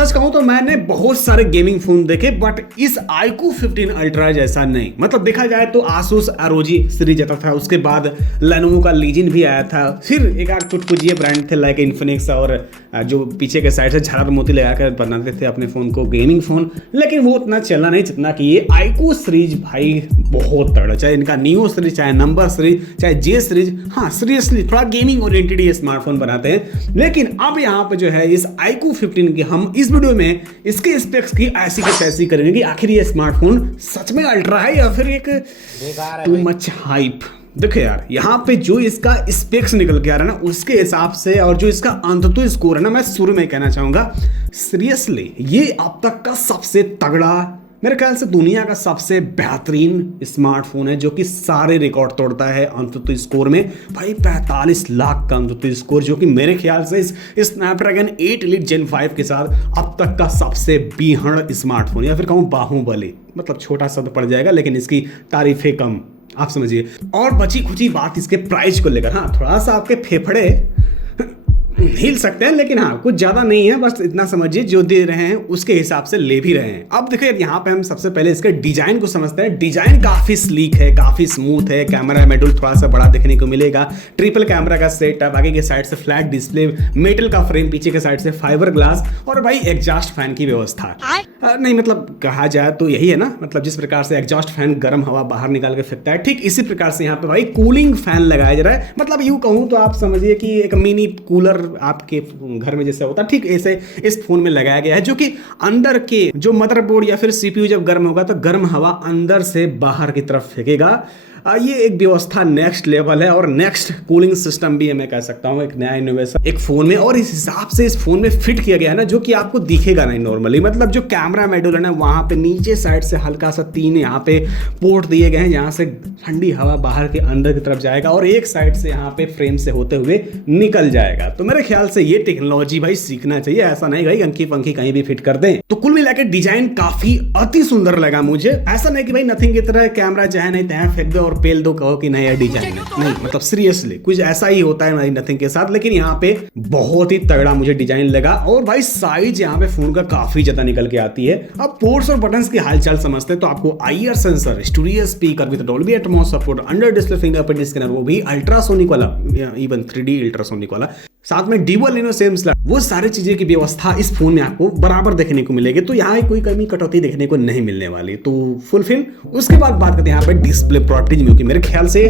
सच कहूं तो मैंने बहुत सारे गेमिंग फोन देखे बट इस iQOO 15 अल्ट्रा जैसा नहीं। मतलब देखा जाए तो Asus ROG सीरीज आता था, उसके बाद Lenovo का Legion भी आया था, फिर एक आध चुटपुजिए ब्रांड थे लाइक इन्फिनिक्स और जो पीछे के साइड से झालर मोती लगाकर बनाते थे अपने फोन को गेमिंग फोन, लेकिन वो उतना चला नहीं जितना कि ये iQOO सीरीज भाई बहुत तगड़ा। चाहे इनका नियो सीरीज, चाहे नंबर सीरीज, चाहे जे सीरीज, हाँ सीरियसली थोड़ा गेमिंग ओरिएंटेड ये स्मार्टफोन बनाते हैं। लेकिन अब यहाँ पे जो है इस iQOO 15 की हम इस वीडियो में इसके स्पेक्स की ऐसी की तैसी करेंगे कि आखिर ये स्मार्टफोन सच में अल्ट्रा है या फिर एक टू मच हाइप। देखो यार, यहाँ पे जो इसका स्पेक्स निकल के आ रहा है ना उसके हिसाब से और जो इसका अंततः स्कोर है ना, मैं शुरू में कहना चाहूंगा सीरियसली ये अब तक का सबसे तगड़ा, मेरे ख्याल से दुनिया का सबसे बेहतरीन स्मार्टफोन है जो कि सारे रिकॉर्ड तोड़ता है अंततः स्कोर में। भाई 45 लाख का अंततः स्कोर, जो कि मेरे ख्याल से इस स्नैपड्रैगन 8 एलीट Gen 5 के साथ अब तक का सबसे बीहड़ स्मार्टफोन, या फिर कहूँ बाहुबली, मतलब छोटा शब्द पड़ जाएगा लेकिन इसकी तारीफें कम, आप समझिए। और बची खुची बात इसके प्राइस को लेकर, हाँ थोड़ा सा आपके फेफड़े हिल सकते हैं लेकिन हाँ कुछ ज्यादा नहीं है, बस इतना समझिए जो दे रहे हैं उसके हिसाब से ले भी रहे हैं। अब देखिए यहाँ पे हम सबसे पहले इसके डिजाइन को समझते हैं। डिजाइन काफी स्लीक है, काफी स्मूथ है, कैमरा मॉड्यूल थोड़ा सा बड़ा देखने को मिलेगा, ट्रिपल कैमरा का सेटअप, आगे के साइड से फ्लैट डिस्प्ले, मेटल का फ्रेम, पीछे के साइड से फाइबर ग्लास और भाई एग्जॉस्ट फैन की व्यवस्था। नहीं मतलब कहा जाए तो यही है ना, मतलब जिस प्रकार से एग्जॉस्ट फैन गर्म हवा बाहर निकाल के फेंकता है, ठीक इसी प्रकार से यहाँ पे भाई कूलिंग फैन लगाया जा रहा है। मतलब यूं कहूं तो आप समझिए कि एक मिनी कूलर आपके घर में जैसे होता है, ठीक ऐसे इस फोन में लगाया गया है, जो कि अंदर के जो मदरबोर्ड या फिर सीपीयू जब गर्म होगा तो गर्म हवा अंदर से बाहर की तरफ फेंकेगा। ये एक व्यवस्था नेक्स्ट लेवल है और नेक्स्ट कूलिंग सिस्टम भी है, मैं कह सकता हूँ एक नया इनोवेशन एक फोन में, और इस हिसाब से इस फोन में फिट किया गया है ना, जो कि आपको दिखेगा नहीं नॉर्मली। मतलब जो कैमरा मॉड्यूल है ना, वहां पे नीचे साइड से हल्का सा 3 यहाँ पे पोर्ट दिए गए हैं जहां से ठंडी हवा बाहर के अंदर की तरफ जाएगा और एक साइड से यहाँ पे फ्रेम से होते हुए निकल जाएगा। तो मेरे ख्याल से ये टेक्नोलॉजी भाई सीखना चाहिए, ऐसा नहीं भाई अंकी पंखी कहीं भी फिट कर दें। तो कुल मिलाकर डिजाइन काफी अति सुंदर लगा मुझे। ऐसा नहीं कि भाई नथिंग की तरह कैमरा चाहे नहीं तय फेंक दो और पेल दो, कहो कि नया डिजाइन नहीं, मतलब सीरियसली कुछ ऐसा ही होता है भाई नथिंग के साथ। लेकिन यहाँ पे बहुत ही तगड़ा मुझे डिजाइन लगा और भाई साइज यहाँ पे फोन का काफी ज्यादा निकल के आती है। अब पोर्ट्स और बटन्स की हालचाल समझते हैं तो आपको IR sensor, studio speaker with Dolby Atmos support, under display fingerprint scanner, वो भी अल्ट्रासोनिक वाला, इवन 3D अल्ट्रासोनिक वाला, साथ में डुअल इनो सिम स्लॉट, वो सारी चीजें की व्यवस्था इस फोन में आपको बराबर देखने को मिलेगी। तो यहाँ कोई कमी कटौती देखने को नहीं मिलने वाली, तो फुलफिल। उसके बाद बात करते हैं यहाँ पे डिस्प्ले प्रॉपर्टीज में, मेरे ख्याल से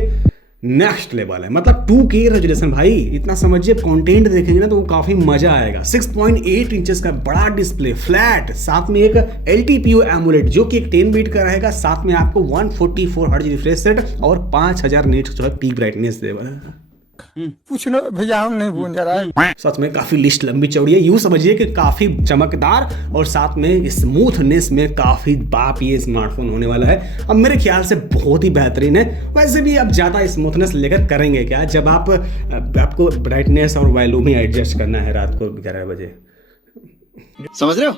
नेक्स्ट लेवल है। मतलब 2K रेजोल्यूशन भाई, इतना समझिए कंटेंट देखेंगे ना तो वो काफी मजा आएगा। 6.8 इंचेस का बड़ा डिस्प्ले, फ्लैट, साथ में एक LTPO एमुलेट जो कि एक 10 बीट का रहेगा, साथ में आपको 144 हर्ट्ज रिफ्रेश रेट और 5000 निट्स जो है पीक ब्राइटनेस देगा। पूछना भैया हम नहीं भूल जा रहा है। सच में काफी लिस्ट लंबी चौड़ी है, यूं समझिए कि काफी चमकदार और साथ में स्मूथनेस में काफी बाप ये स्मार्टफोन होने वाला है। अब मेरे ख्याल से बहुत ही बेहतरीन है। वैसे भी अब ज्यादा स्मूथनेस लेकर करेंगे क्या, जब आपको ब्राइटनेस और वॉल्यूम ही एडजस्ट करना है रात को 11 बजे, समझ रहे हो।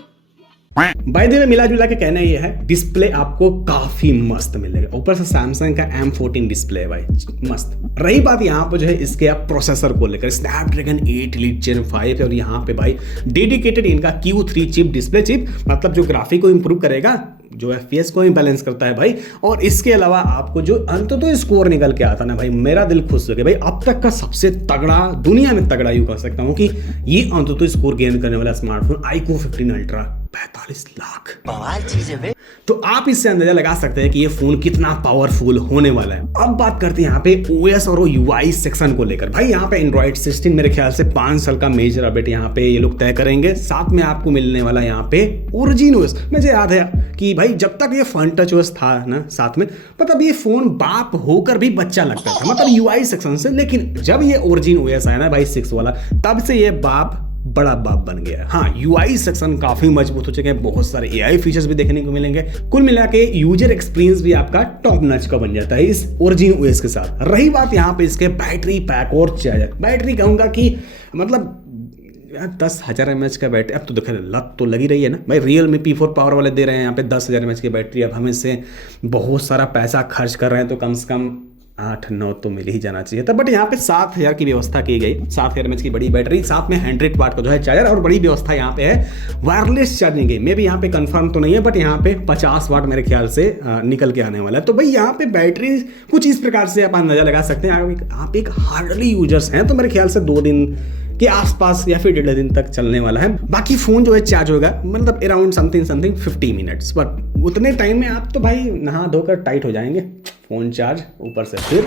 बाय द वे मिला जुला के कहना ये है, डिस्प्ले आपको काफी मस्त मिलेगा। ऊपर से सैमसंग का M14 डिस्प्ले है भाई, मस्त। रही बात यहाँ पे जो है इसके आप प्रोसेसर को लेकर, स्नैपड्रैगन 8 एलीट Gen 5 है और यहाँ पे भाई डेडिकेटेड इनका Q3 चिप, डिस्प्ले चिप, मतलब जो ग्राफिक को इंप्रूव करेगा, जो FPS को ही बैलेंस करता है भाई। और इसके अलावा आपको जो अंततः स्कोर निकल के आता ना भाई, मेरा दिल खुश हो गया भाई। अब तक का सबसे तगड़ा, दुनिया में तगड़ा यूं कह सकता हूं कि ये अंततः स्कोर गेन करने वाला स्मार्टफोन iQOO 15 अल्ट्रा 45 लाख। बवाल चीज है बे। तो आप इससे अंदाजा लगा सकते हैं कि ये फोन कितना पावरफुल होने वाला है। अब बात करते हैं यहाँ पे OS और UI सेक्शन को लेकर। भाई यहाँ पे Android 16 मेरे ख्याल से 5 साल का मेजर अपडेट यहाँ पे ये लोग तय करेंगे। साथ में आपको मिलने वाला यहाँ पे Origin OS। मुझे याद है कि भाई जब तक ये फन टच OS था ना साथ में, मतलब ये फोन बाप होकर भी बच्चा लगता था, मतलब UI सेक्शन से। लेकिन जब ये Origin OS आया ना भाई 6 वाला, तब से ये बाप बड़ा बाप बन गया। हाँ, UI सेक्शन काफी मजबूत हो चुके हैं, बहुत सारे AI फीचर्स भी देखने को मिलेंगे। कुल मिला के यूजर एक्सपीरियंस भी आपका टॉप नॉच का बन जाता है इस Origin OS के साथ। रही बात यहाँ पे इसके बैटरी पैक और चार्जर, बैटरी कहूंगा कि मतलब 10,000 mAh का बैटरी। अब तो देखो लत तो लगी रही है ना भाई, Realme P4 पावर वाले दे रहे हैं यहाँ पे 10,000 mAh की बैटरी। अब हम इससे बहुत सारा पैसा खर्च कर रहे हैं तो कम से कम 8-9 तो मिल ही जाना चाहिए था, बट यहाँ पे 7000 की व्यवस्था की गई, 7000 mAh की बड़ी बैटरी, साथ में 100 वाट का जो है चार्जर, और बड़ी व्यवस्था यहाँ पे है वायरलेस चार्जिंग की। मे भी यहाँ पे कंफर्म तो नहीं है, बट यहाँ पे 50 वाट मेरे ख्याल से निकल के आने वाला है। तो भाई यहाँ पे बैटरी कुछ इस प्रकार से आप अंदाजा लगा सकते हैं। आप एक हार्डली यूजर्स हैं तो मेरे ख्याल से 2 दिन के आसपास या फिर 1.5 दिन तक चलने वाला है। बाकी फोन जो है चार्ज होगा मतलब अराउंड समथिंग 50 मिनट्स, बट उतने टाइम में आप तो भाई नहा धोकर टाइट हो जाएंगे, फोन चार्ज ऊपर से फिर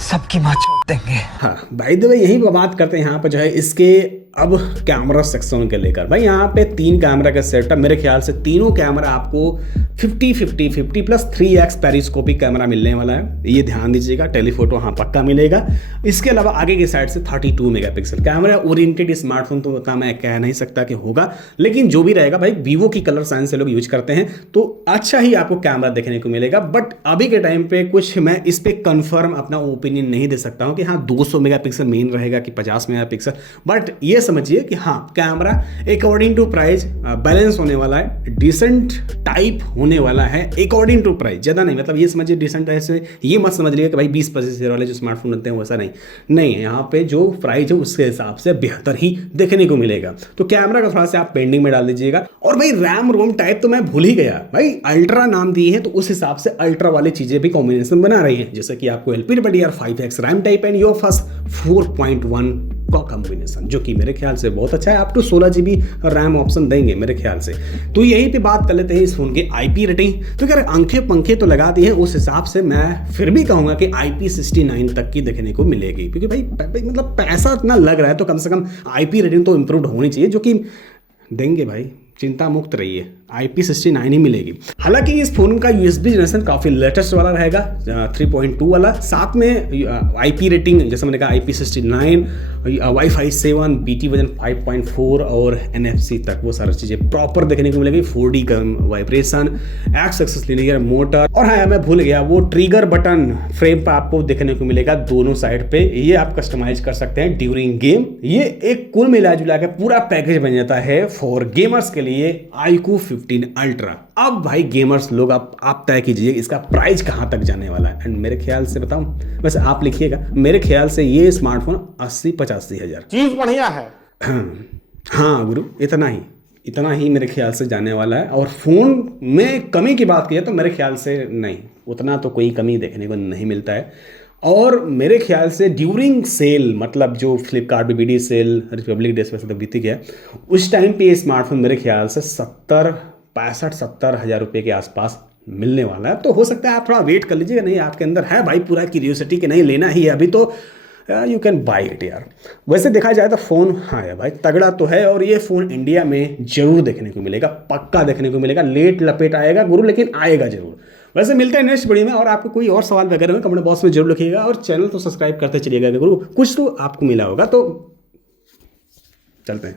सबकी माँ छोड़ देंगे। हाँ बाय द वे यही बात करते हैं यहाँ पर जो है इसके अब कैमरा सेक्शन के लेकर। भाई यहाँ पे 3 कैमरा का सेटअप, मेरे ख्याल से तीनों कैमरा आपको 50 प्लस 3x पेरिस्कोपिक कैमरा मिलने वाला है, ये ध्यान दीजिएगा। टेलीफोटो हाँ पक्का मिलेगा। इसके अलावा आगे की साइड से 32 मेगापिक्सल कैमरा ओरिएंटेड स्मार्टफोन तो उतना मैं कह नहीं सकता कि होगा, लेकिन जो भी रहेगा भाई वीवो की कलर साइंस से लोग यूज करते हैं तो अच्छा ही आपको कैमरा देखने को मिलेगा। बट अभी के टाइम पे कुछ मैं इस पर कंफर्म अपना ओपिनियन नहीं दे सकता हूँ कि हाँ 200 मेगापिक्सल मेन रहेगा कि 50 मेगापिक्सल, बट ये समझिए कि हाँ camera according to price balance होने वाला है, डिसेंट टाइप होने वाला है अकॉर्डिंग टू प्राइस, ज़्यादा नहीं। मतलब ये समझिए डिसेंट ऐसे ये मत समझ लीजिए कि भाई 20-25 हज़ार वाले जो स्मार्टफोन होते हैं वैसा नहीं, यहाँ पे जो प्राइस है उसके हिसाब से बेहतर ही देखने को मिलेगा। तो कैमरा का थोड़ा सा आप पेंडिंग में डाल दीजिएगा। और भाई रैम रोम टाइप तो मैं भूल ही गया भाई, अल्ट्रा नाम दी है तो उस हिसाब से अल्ट्रा वाली चीज़ें भी कॉम्बिनेशन बना रही है, जैसे कि आपको LPDDR5X RAM type and UFS 4.1 का कॉम्बिनेशन, जो कि मेरे ख्याल से बहुत अच्छा है। आप तो 16 GB रैम ऑप्शन देंगे मेरे ख्याल से। तो यहीं पे बात कर लेते हैं इस फोन की IP रेटिंग। तो क्या अंखे पंखे तो लगा दिए, उस हिसाब से मैं फिर भी कहूंगा कि IP69 तक की देखने को मिलेगी, क्योंकि भाई मतलब पैसा इतना लग रहा है तो कम से कम IP रेटिंग तो इंप्रूव होनी चाहिए, जो कि देंगे भाई, चिंता मुक्त रहिए, IP69 ही मिलेगी। हालांकि इस फोन का USB जनरेशन काफ़ी लेटेस्ट वाला रहेगा 3.2 वाला, साथ में IP रेटिंग जैसे मैंने कहा IP69, Wi-Fi 7, BT वर्जन 5.4 और NFC तक वो सारी चीज़ें प्रॉपर देखने को मिलेगी। 4D का vibration, x axis linear motor, और हाँ मैं भूल गया वो ट्रिगर बटन फ्रेम पर आपको देखने को मिलेगा दोनों साइड पे, ये आप कस्टमाइज कर सकते हैं ड्यूरिंग गेम। ये एक कुल मिला जुला के पूरा पैकेज बन जाता है फॉर गेमर्स के लिए iQOO 15 अल्ट्रा। अब भाई गेमर्स लोग आप तय कीजिए इसका प्राइस कहाँ तक जाने वाला है। एंड मेरे ख्याल से बताऊं, वैसे आप लिखिएगा, मेरे ख्याल से ये स्मार्टफोन 80-85 हज़ार चीज बढ़िया है। हाँ गुरु, इतना ही मेरे ख्याल से जाने वाला है। और फोन में कमी की बात की तो मेरे ख्याल से नहीं, उतना तो कोई कमी देखने को नहीं मिलता है। और मेरे ख्याल से ड्यूरिंग सेल, मतलब जो Flipkart BBD sale, Republic Day से तो बीती गया, उस टाइम पे ये स्मार्टफोन मेरे ख्याल से 65-70 हज़ार रुपये के आसपास मिलने वाला है। तो हो सकता है आप थोड़ा वेट कर लीजिएगा, नहीं आपके अंदर है भाई पूरा क्यूरियोसिटी कि नहीं लेना ही है अभी, तो यू कैन बाई इट यार। वैसे देखा जाए तो फ़ोन हाँ है भाई, तगड़ा तो है, और ये फ़ोन इंडिया में जरूर देखने को मिलेगा, पक्का देखने को मिलेगा। लेट लपेट आएगा गुरु, लेकिन आएगा जरूर। वैसे मिलते हैं नेक्स्ट वीडियो में, और आपको कोई और सवाल वगैरह में कमेंट बॉक्स में जरूर लिखिएगा, और चैनल तो सब्सक्राइब करते चलिएगा गुरु, कुछ तो आपको मिला होगा। तो चलते हैं।